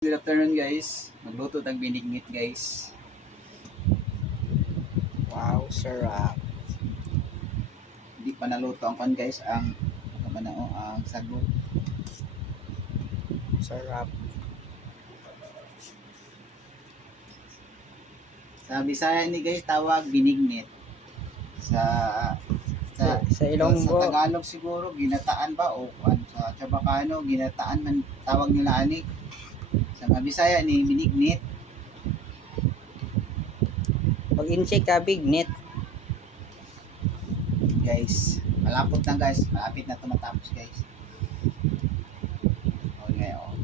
Good afternoon guys. Magluto tag binignit guys. Wow, sarap. Hindi pa naluto ang kan guys ang ang sago. Sarap. Sa Bisaya ni guys tawag binignit. Sa Sa sa Ilonggo, Tagalog siguro ginataan ba o sa Chabacano ginataan man tawag nila ani. Sa mga Bisaya ni binignit pag insik ka, bignit. guys. Malapot na guys. Malapit na tumatapos guys. Okay ngayon.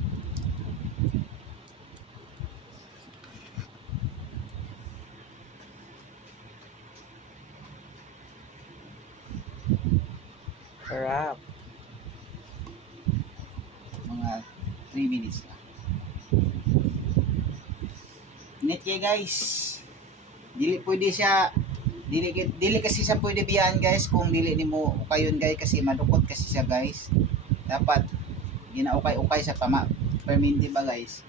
Sarap. Mga 3 minutes lang. Init kayo guys. Dili kasi siya pwede biyan guys kung dili nimo ukayon guys kasi madukot kasi siya guys. Dapat ginaukay-ukay sa perminti ba guys.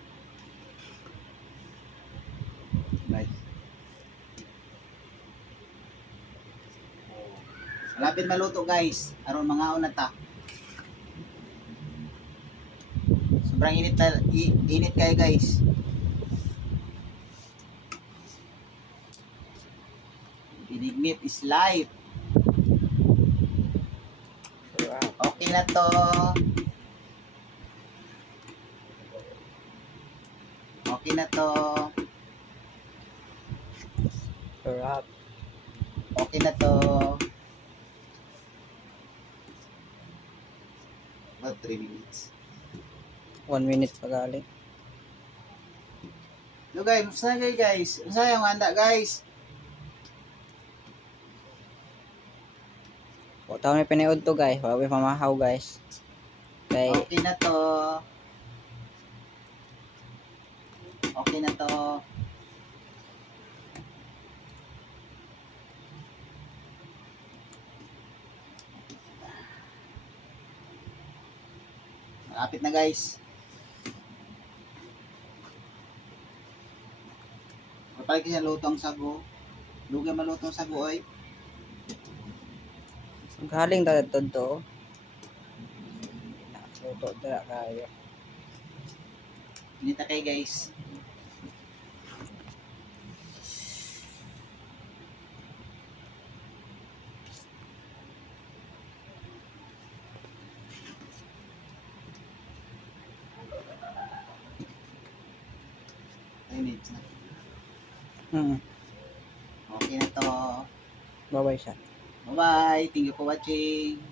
Guys. Malapit maluto guys. Aron mga una ta. Sobrang init kayo guys. Binignit is life. Sarap. Okay na to. Okay na to. Sarap. Okay na to. About 3 minutes. 1 minute pa galing. So guys, musta kayo guys? Unsa yung handa guys? O, tao may pinaod to guys. Wala may pamahaw guys. Kay, Okay na to. Okay na to. Malapit na guys. Kapag kasi lutong sago. Lugay malutong sago ay. galing dadad to. Luto dala kayo. Inita kay guys. Minutes na. Okay na to. Bye-bye siya. Bye-bye. Thank you for watching.